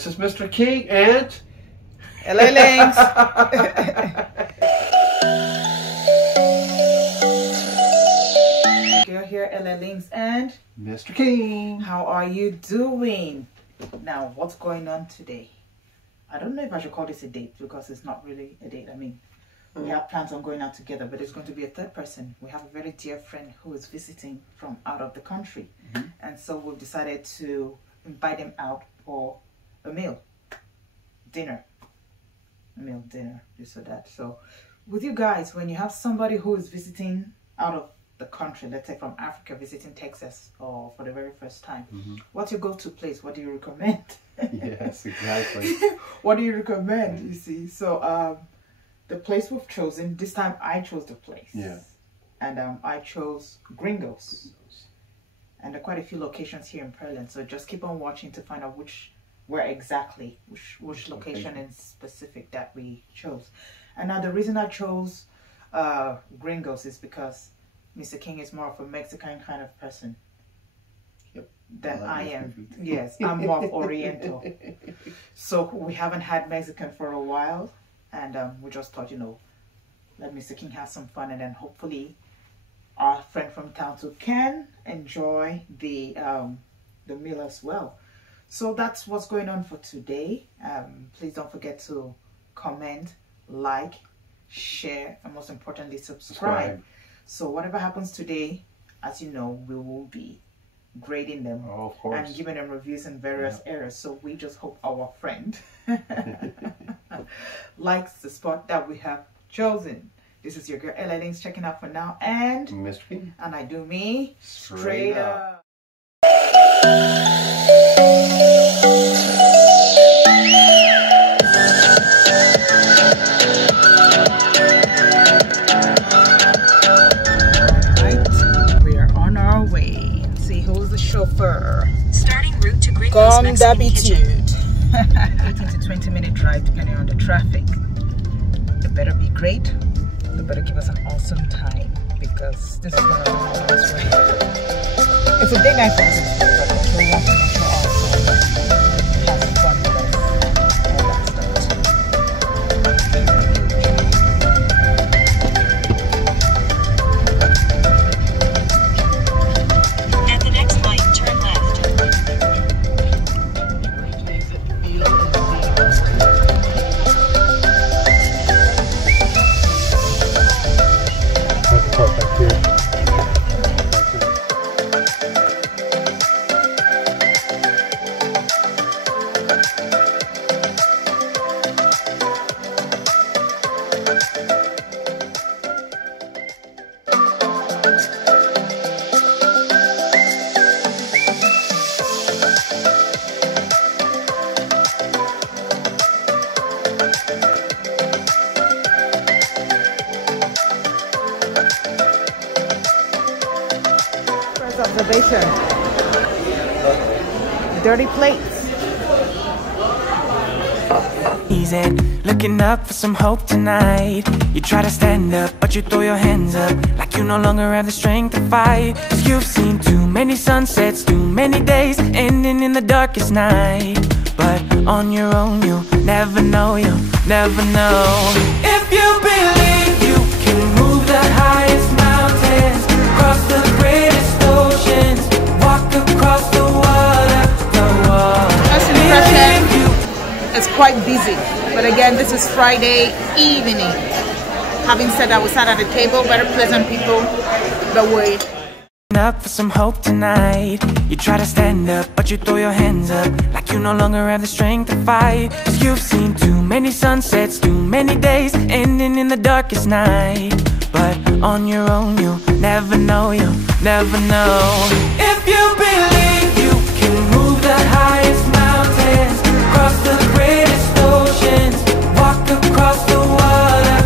This is Mr. King and LA Links. Girl here, LA Links and Mr. King. How are you doing? Now, what's going on today? I don't know if I should call this a date because it's not really a date. I mean, we have plans on going out together, but it's going to be a third person. We have a very dear friend who is visiting from out of the country. And so we've decided to invite him out for a meal, dinner, this or that. So with you guys, when you have somebody who is visiting out of the country, let's say from Africa, visiting Texas or for the very first time, what's your go-to place? What do you recommend? Yes, exactly. What do you recommend? You see, so the place we've chosen this time, I chose the place. Yeah. And I chose Gringos. And there are quite a few locations here in Pearland, so just keep on watching to find out which location in specific that we chose. And now the reason I chose Gringos is because Mr. King is more of a Mexican kind of person than I am. Yes, I'm more of Oriental. So we haven't had Mexican for a while, and we just thought, you know, let Mr. King have some fun, and then hopefully our friend from town too can enjoy the meal as well. So that's what's going on for today. Please don't forget to comment, like, share, and most importantly, subscribe. So whatever happens today, as you know, we will be grading them and giving them reviews in various areas. So we just hope our friend likes the spot that we have chosen. This is your girl LA Links checking out for now, and Mr. King. And I do me straight up. Alright, we are on our way. Let's see who's the chauffeur. Starting route to Gringos Comme Mexican d'habitude. 18 to 20 minute drive depending on the traffic. It better be great. They better give us an awesome time because this is one of the moments where it's a day night for us, but we want to make sure also have fun with us. All that stuff. At the next light, turn left. Observation. Dirty plates. Easy, looking up for some hope tonight. You try to stand up, but you throw your hands up like you no longer have the strength to fight. 'Cause you've seen too many sunsets, too many days ending in the darkest night. But on your own, you'll never know, you'll never know. If you believe you can move the highest mountains, cross the greatest oceans, walk across the water, First impression, it's quite busy. But again, this is Friday evening. Having said that, we sat at the table, very pleasant people. Don't worry. Up for some hope tonight. You try to stand up, but you throw your hands up like you no longer have the strength to fight. 'Cause you've seen too many sunsets, too many days ending in the darkest night. But on your own, you'll never know, you'll never know. If you believe you can move the highest mountains, cross the greatest oceans, walk across the water,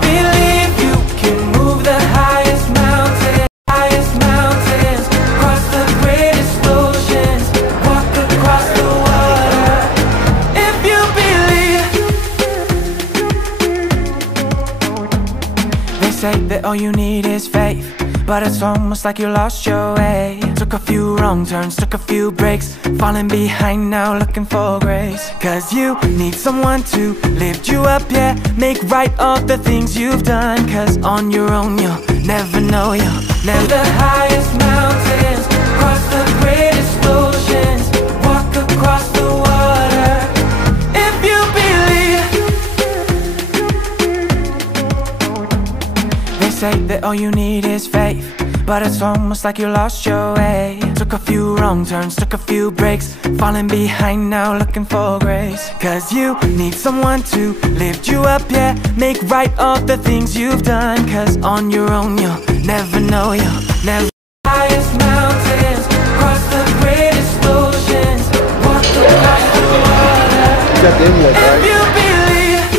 believe you can move the highest mountains, cross the greatest oceans, walk across the water. If you believe. They say that all you need is faith, but it's almost like you lost your way. Took a few wrong turns, took a few breaks, falling behind now looking for grace. Cause you need someone to lift you up, yeah, make right all the things you've done. Cause on your own you'll never know, you'll never. The highest mountains, cross the greatest oceans, walk across the water. If you believe. They say that all you need is faith, but it's almost like you lost your way. Took a few wrong turns, took a few breaks, falling behind now looking for grace. Cause you need someone to lift you up, yeah, make right all the things you've done. Cause on your own you'll never know, you'll never. Highest mountains, cross the greatest oceans, walk across the water. You got the English, right? If you believe.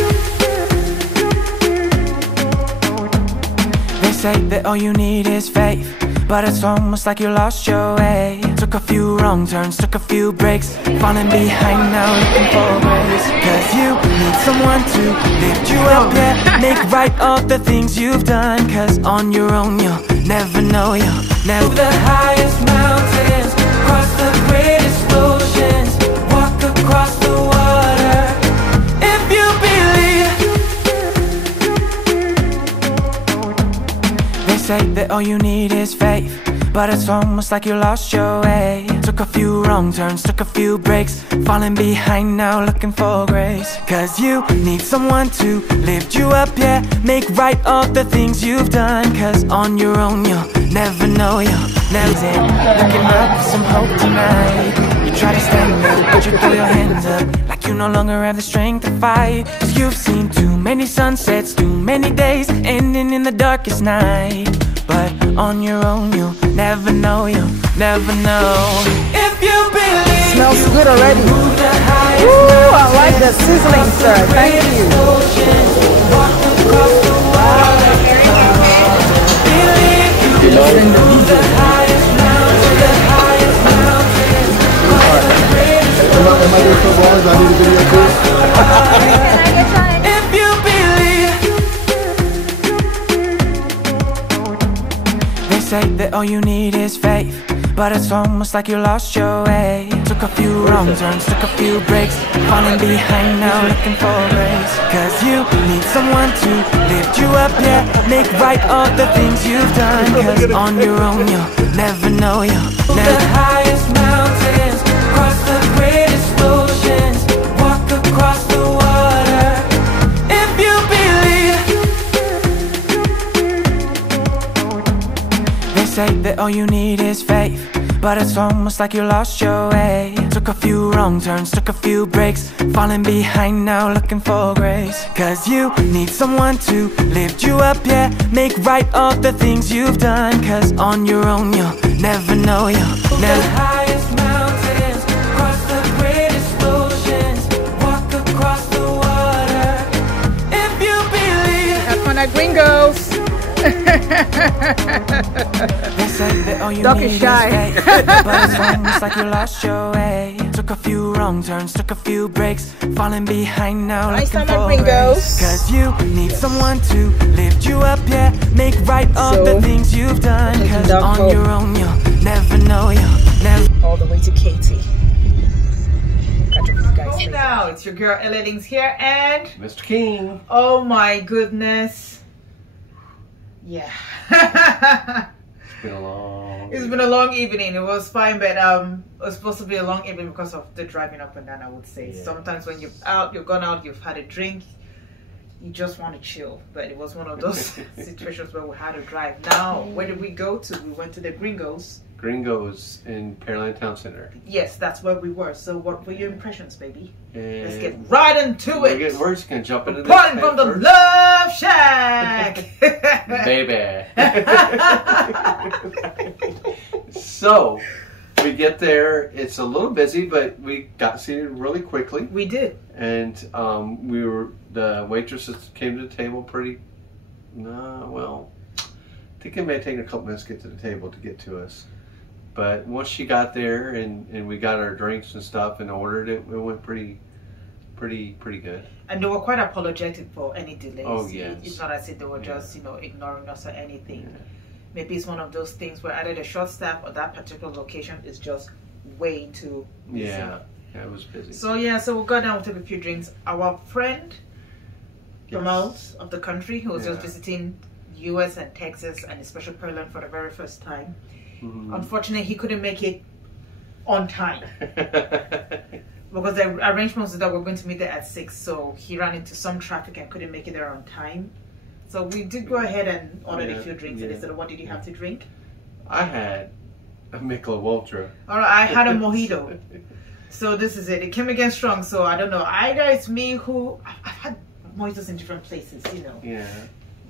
They say that all you need is faith, but it's almost like you lost your way. Took a few wrong turns, took a few breaks, falling behind now looking for grace. Cause you need someone to lift you up, yeah, make right all the things you've done. Cause on your own you'll never know, you'll never. The highest mountains, cross the greatest oceans, walk across the water. If you believe. They say that all you need is faith, but it's almost like you lost your way. Took a few wrong turns, took a few breaks, falling behind now looking for grace. Cause you need someone to lift you up, yeah, make right all the things you've done. Cause on your own you'll never know, you'll never. Looking up for some hope tonight. You try to stand up, but you throw your hands up like you no longer have the strength to fight. Cause you've seen too many sunsets, too many days ending in the darkest night. But on your own you'll never know, you'll never know. If you believe. Smells good already. Move the highest. Ooh, I like the sizzling, sir. Thank you. Walk across the water. Believe you can move the highest mountain, the highest mountain. Am I doing so wrong? Do I need a video too? If you believe. They say that all you need is faith, but it's almost like you lost your way. Took a few wrong turns, took a few breaks, falling behind now looking for grace. Cause you need someone to lift you up, yeah, make right all the things you've done. Cause on your own you'll never know, you'll never. The highest mountains, cross the greatest oceans, walk across the water. If you believe. They say that all you need is faith, but it's almost like you lost your way. Took a few wrong turns, took a few breaks, falling behind now looking for grace. Cause you need someone to lift you up, yeah, make right all the things you've done. Cause on your own you'll never know, you'll never. The highest mountains, cross the greatest oceans, walk across the water. If you believe. Have fun at Gringos. They say that all you Duck need is is shy. faith, but it's almost like you lost your way. Took a few wrong turns, took a few breaks, falling behind now Nice looking time at for Gringos. grace. Cause you need someone to lift you up, yeah, make right all the So, things you've done. taking Cause Duck on home. your own you'll never know, you'll never. All the way to Katie. Catch up with you guys Hey later. now, it's your girl Ellings here, and Mr. King. oh my goodness, yeah. It's been a long. It's been a long evening. It was fine, but it was supposed to be a long evening because of the driving up and down, I would say. Yes. Sometimes when you're out, you've gone out, you've had a drink, you just want to chill. But it was one of those situations where we had to drive. Now, where did we go to? We went to the Gringos. Gringos in Pearland Town Center. Yes, that's where we were. So what were your impressions, baby? And Let's get right into it. we're just gonna jump into this. Reporting from the first. Love Shack. Baby. So we get there. It's a little busy, but we got seated really quickly. We did. And the waitresses came to the table pretty. Well, I think it may take a couple minutes to get to the table to get to us. But once she got there and we got our drinks and stuff and ordered it, it went pretty good. And they were quite apologetic for any delays. Oh, yes. It's not as if they were just, ignoring us or anything. Yeah. maybe it's one of those things where either the short staff or that particular location is just way too busy. Yeah, it was busy. So yeah, so we'll go down, we'll take a few drinks. Our friend from out of the country who was just visiting US and Texas and especially Pearland for the very first time. Unfortunately, he couldn't make it on time because the arrangement was that we're going to meet there at 6, so he ran into some traffic and couldn't make it there on time. So we did go ahead and order a few drinks. And they said, what did you have to drink? I had a Michelob Ultra. All right, I had a mojito. So this is it. It came again strong. So I don't know. Either it's me who I've had mojitos in different places, you know. Yeah.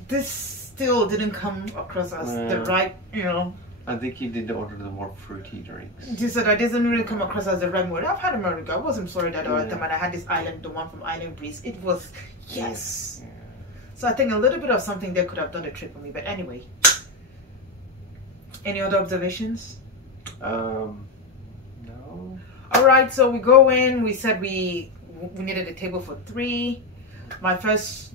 This still didn't come across as the right, you know. I think you did order the more fruity drinks. Just said that doesn't really come across as the right word. I've had America. I wasn't sorry that all the time, and I had this island, the one from Island Breeze. It was yes. Yeah. So I think a little bit of something there could have done the trick for me. But anyway, any other observations? No. All right. So we go in. We said we needed a table for 3. My first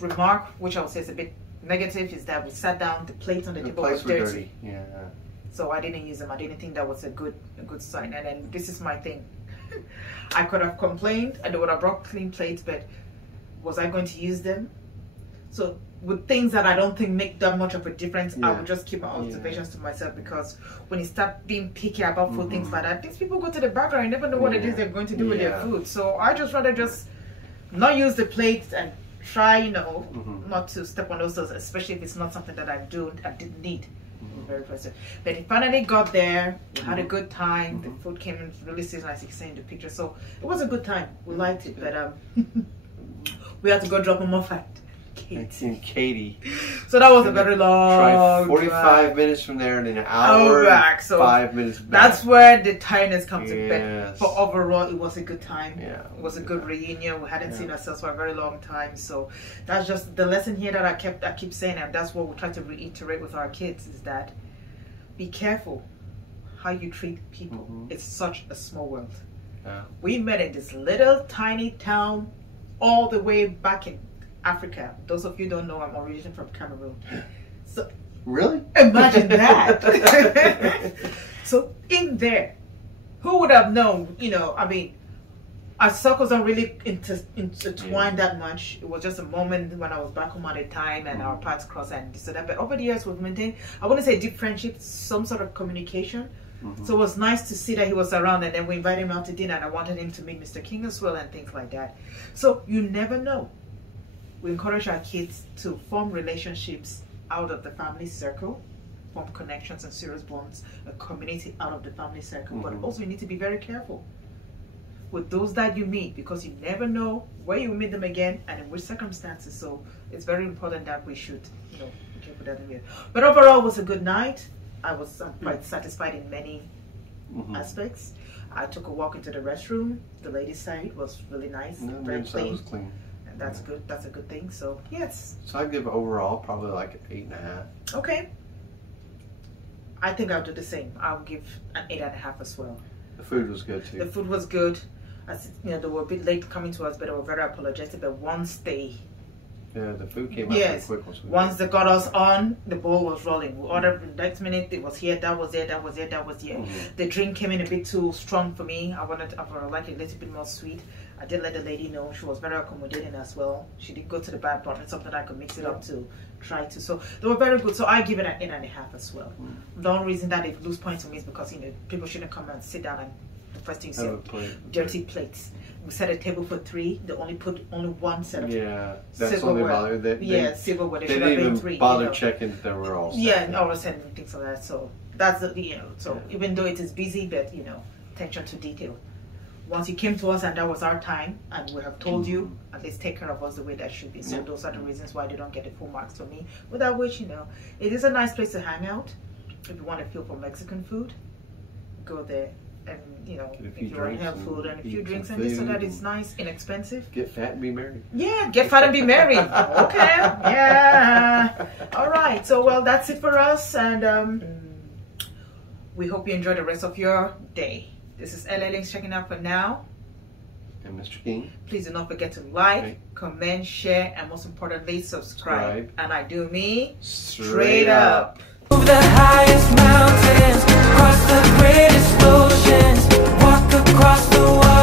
remark, which I would say is a bit negative, is that we sat down, the plates on the table were dirty. Yeah. So I didn't use them. I didn't think that was a good sign. And then this is my thing. I could have complained and they would have brought clean plates, but was I going to use them? So with things that I don't think make that much of a difference, I would just keep my observations to myself, because when you start being picky about food, things like that, these people go to the background and never know what it is they're going to do with their food. So I just rather just not use the plates and try, you know, not to step on those toes, especially if it's not something that I didn't need. Very impressive. But it finally got there. We had a good time. The food came in really seasoned, as you can see in the picture. So it was a good time. We liked it, but we had to go drop them off at Katie. So that was a very long 45 drive. Minutes from there and an hour back. So 5 minutes back. That's where the tiredness comes in. Yes. But overall, it was a good time. Yeah, it was a good reunion. We hadn't seen ourselves for a very long time. So that's just the lesson here that I keep saying, and that's what we try to reiterate with our kids, is that be careful how you treat people. It's such a small world. We met in this little tiny town all the way back in Africa. Those of you who don't know, I'm originally from Cameroon. So really? Imagine that. So in there, who would have known, you know, I mean, our circles don't really intertwined that much. It was just a moment when I was back home at a time and our paths crossed and so that. But over the years we've maintained, I wouldn't say deep friendship, some sort of communication. So it was nice to see that he was around, and then we invited him out to dinner and I wanted him to meet Mr. King as well and things like that. So you never know. We encourage our kids to form relationships out of the family circle, form connections and serious bonds, a community out of the family circle. But also you need to be very careful with those that you meet, because you never know where you meet them again and in which circumstances. So it's very important that we should, you know, be careful that in here. But overall, it was a good night. I was quite satisfied in many aspects. I took a walk into the restroom. The ladies' side was really nice, very clean. Was clean. And that's good. That's a good thing. So yes. So I give overall probably like 8.5. Okay. I think I'll do the same. I'll give an 8.5 as well. The food was good too. The food was good. As you know, they were a bit late coming to us, but they were very apologetic. But once they the food came out pretty quick. Once they got us on, the ball was rolling. We ordered the next minute, it was here, that was there, that was there, that was here. The drink came in a bit too strong for me. I like it a little bit more sweet. I did let the lady know. She was very accommodating as well. She did go to the bar, brought me something I could mix it up to try to. So they were very good. So I give it an 8.5 as well. The only reason that they lose points for me is because, you know, people shouldn't come and sit down and the first thing you see, dirty plates. We set a table for 3. They only put one set of that's only bothered. Silverware. They didn't even 3, bother checking if they were all set. Yeah, and all of a sudden things like that. So that's the, you know, so even though it is busy, but you know, attention to detail. Once you came to us and that was our time, and we have told you, at least take care of us the way that should be. So those are the reasons why they don't get the full marks for me. Without which, you know, it is a nice place to hang out. If you want to feel for Mexican food, go there. And you know, if you want to have food and a few drinks and this and that, it's nice, inexpensive. Get fat and be married. Yeah, get fat and be married. Okay, yeah. All right. So well, that's it for us, and we hope you enjoy the rest of your day. This is LA Links checking out for now. And Mr. King. Please do not forget to like, comment, share, and most importantly, subscribe. And I do me straight up. Move the highest mountains, cross the greatest oceans, walk across the water.